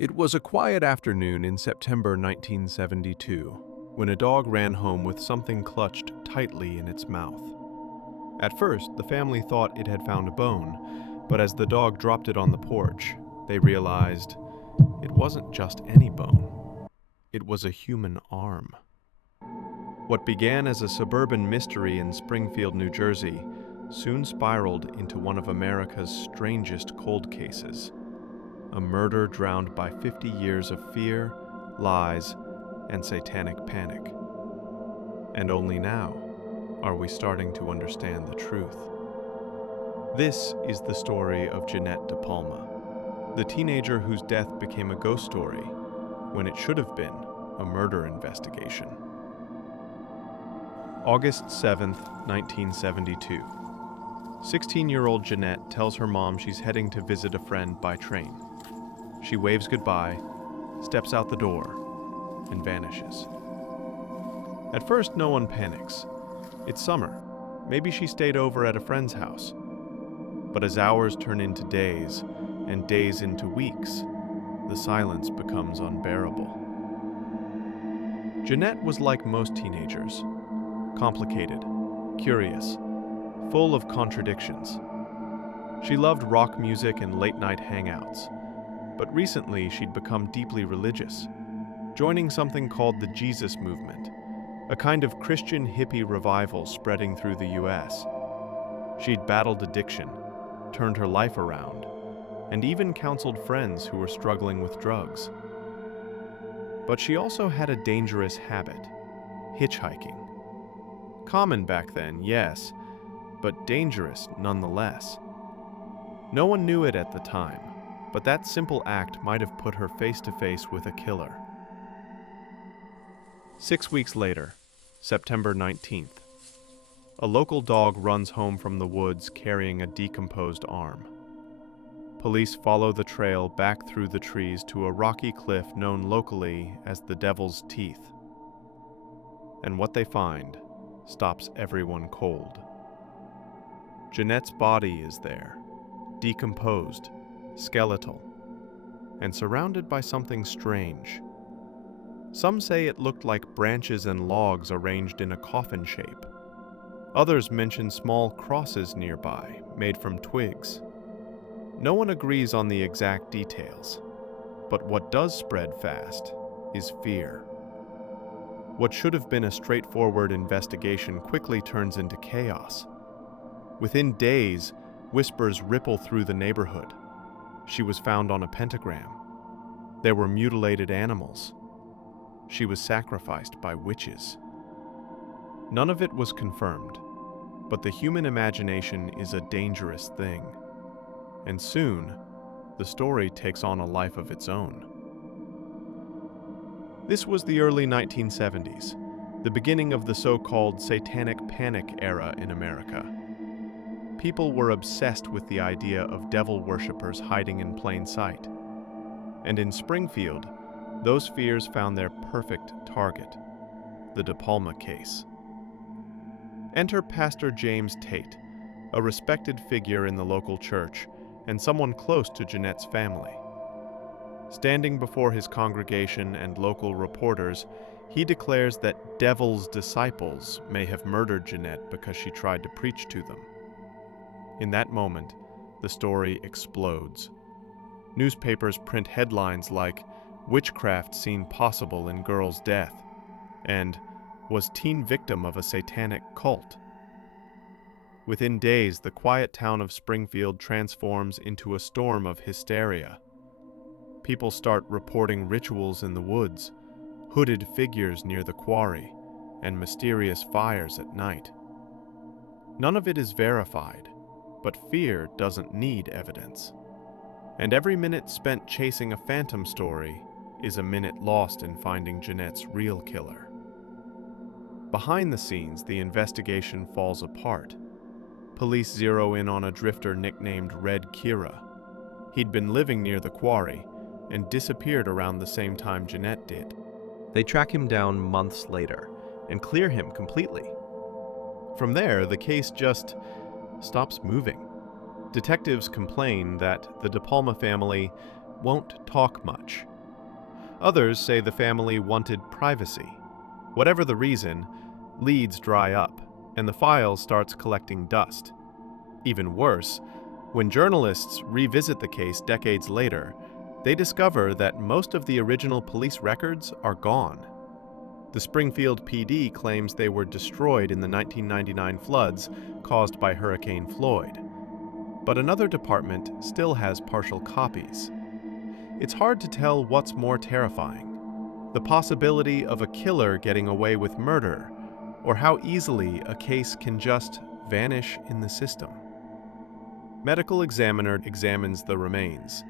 It was a quiet afternoon in September 1972 when a dog ran home with something clutched tightly in its mouth. At first, the family thought it had found a bone, but as the dog dropped it on the porch, they realized it wasn't just any bone. It was a human arm. What began as a suburban mystery in Springfield, New Jersey, soon spiraled into one of America's strangest cold cases. A murder drowned by 50 years of fear, lies, and satanic panic. And only now are we starting to understand the truth. This is the story of Jeannette DePalma, the teenager whose death became a ghost story when it should have been a murder investigation. August 7th, 1972. 16-year-old Jeannette tells her mom she's heading to visit a friend by train. She waves goodbye, steps out the door, and vanishes. At first, no one panics. It's summer. Maybe she stayed over at a friend's house. But as hours turn into days, and days into weeks, the silence becomes unbearable. Jeannette was like most teenagers, complicated, curious, full of contradictions. She loved rock music and late-night hangouts, but recently she'd become deeply religious, joining something called the Jesus Movement, a kind of Christian hippie revival spreading through the U.S. She'd battled addiction, turned her life around, and even counseled friends who were struggling with drugs. But she also had a dangerous habit: hitchhiking. Common back then, yes, but dangerous nonetheless. No one knew it at the time, but that simple act might have put her face to face with a killer. 6 weeks later, September 19th, a local dog runs home from the woods carrying a decomposed arm. Police follow the trail back through the trees to a rocky cliff known locally as the Devil's Teeth. And what they find stops everyone cold. Jeannette's body is there, decomposed, skeletal, and surrounded by something strange. Some say it looked like branches and logs arranged in a coffin shape. Others mention small crosses nearby, made from twigs. No one agrees on the exact details, but what does spread fast is fear. What should have been a straightforward investigation quickly turns into chaos. Within days, whispers ripple through the neighborhood. She was found on a pentagram. There were mutilated animals. She was sacrificed by witches. None of it was confirmed, but the human imagination is a dangerous thing. And soon, the story takes on a life of its own. This was the early 1970s, the beginning of the so-called satanic panic era in America. People were obsessed with the idea of devil worshippers hiding in plain sight. And in Springfield, those fears found their perfect target: the DePalma case. Enter Pastor James Tate, a respected figure in the local church and someone close to Jeannette's family. Standing before his congregation and local reporters, he declares that devil's disciples may have murdered Jeannette because she tried to preach to them. In that moment, the story explodes. Newspapers print headlines like, "Witchcraft Seen Possible in Girl's Death," and "Was Teen Victim of a Satanic Cult." Within days, the quiet town of Springfield transforms into a storm of hysteria. People start reporting rituals in the woods, hooded figures near the quarry, and mysterious fires at night. None of it is verified, but fear doesn't need evidence. And every minute spent chasing a phantom story is a minute lost in finding Jeannette's real killer. Behind the scenes, the investigation falls apart. Police zero in on a drifter nicknamed Red Kira. He'd been living near the quarry and disappeared around the same time Jeannette did. They track him down months later and clear him completely. From there, the case just stops moving. Detectives complain that the DePalma family won't talk much Others say the family wanted privacy. Whatever the reason, leads dry up, and the file starts collecting dust. Even worse, when journalists revisit the case decades later, they discover that most of the original police records are gone. The Springfield PD claims they were destroyed in the 1999 floods caused by Hurricane Floyd. But another department still has partial copies. It's hard to tell what's more terrifying: the possibility of a killer getting away with murder, or how easily a case can just vanish in the system. Medical examiner examines the remains.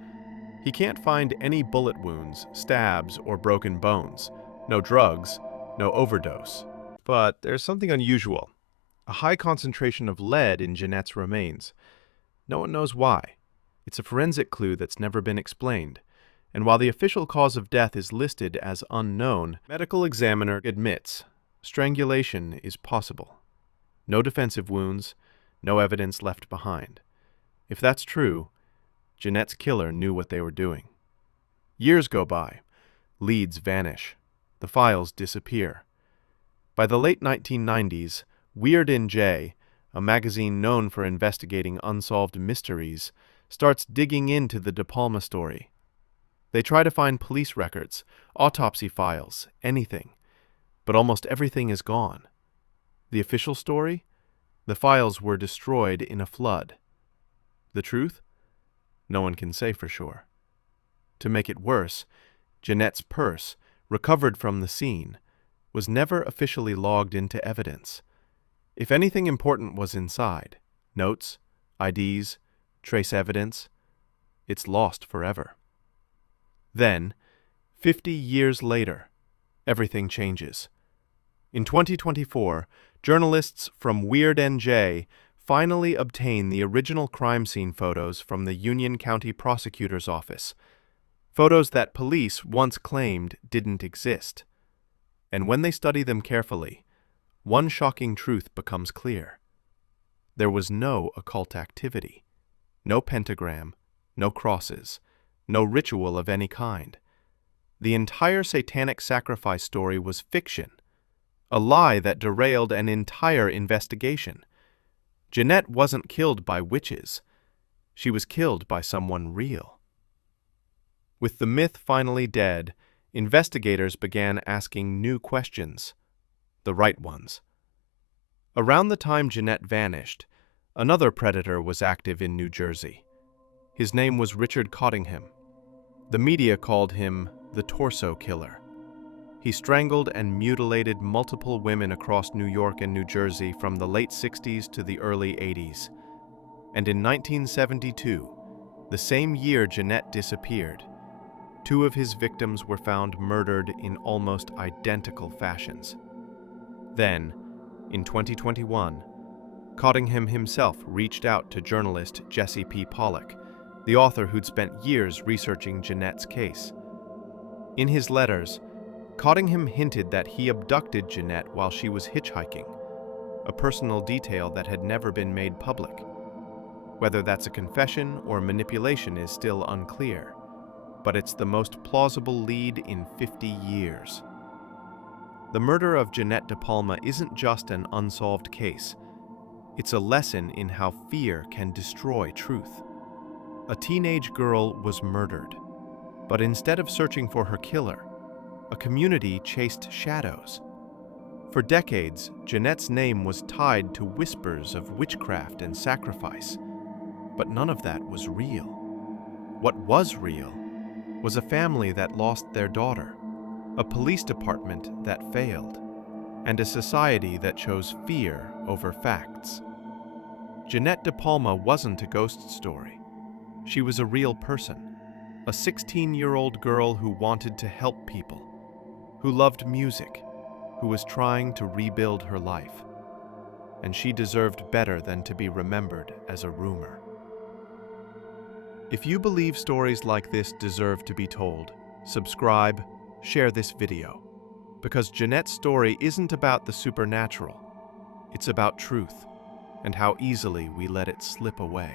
He can't find any bullet wounds, stabs, or broken bones. No drugs, no overdose. But there's something unusual: a high concentration of lead in Jeannette's remains. No one knows why. It's a forensic clue that's never been explained. And while the official cause of death is listed as unknown, medical examiner admits strangulation is possible. No defensive wounds, no evidence left behind. If that's true, Jeannette's killer knew what they were doing. Years go by. Leads vanish. The files disappear. By the late 1990s, Weird NJ, a magazine known for investigating unsolved mysteries, starts digging into the DePalma story. They try to find police records, autopsy files, anything. But almost everything is gone. The official story? The files were destroyed in a flood. The truth? No one can say for sure. To make it worse, Jeannette's purse, recovered from the scene, was never officially logged into evidence. If anything important was inside, notes, IDs, trace evidence, it's lost forever. Then, 50 years later, everything changes. In 2024, journalists from Weird NJ finally obtain the original crime scene photos from the Union County Prosecutor's Office, photos that police once claimed didn't exist. And when they study them carefully, one shocking truth becomes clear. There was no occult activity, no pentagram, no crosses, no ritual of any kind. The entire satanic sacrifice story was fiction, a lie that derailed an entire investigation. Jeannette wasn't killed by witches. She was killed by someone real. With the myth finally dead, investigators began asking new questions, the right ones. Around the time Jeannette vanished, another predator was active in New Jersey. His name was Richard Cottingham. The media called him the Torso Killer. He strangled and mutilated multiple women across New York and New Jersey from the late 60s to the early 80s. And in 1972, the same year Jeannette disappeared, two of his victims were found murdered in almost identical fashions. Then, in 2021, Cottingham himself reached out to journalist Jesse P. Pollock, the author who'd spent years researching Jeannette's case. In his letters, Cottingham hinted that he abducted Jeannette while she was hitchhiking, a personal detail that had never been made public. Whether that's a confession or manipulation is still unclear, but it's the most plausible lead in 50 years. The murder of Jeannette DePalma isn't just an unsolved case. It's a lesson in how fear can destroy truth. A teenage girl was murdered, but instead of searching for her killer, a community chased shadows. For decades, Jeannette's name was tied to whispers of witchcraft and sacrifice, but none of that was real. What was real was a family that lost their daughter, a police department that failed, and a society that chose fear over facts. Jeannette DePalma wasn't a ghost story. She was a real person, a 16-year-old girl who wanted to help people, who loved music, who was trying to rebuild her life. And she deserved better than to be remembered as a rumor. If you believe stories like this deserve to be told, subscribe, share this video. Because Jeannette's story isn't about the supernatural. It's about truth and how easily we let it slip away.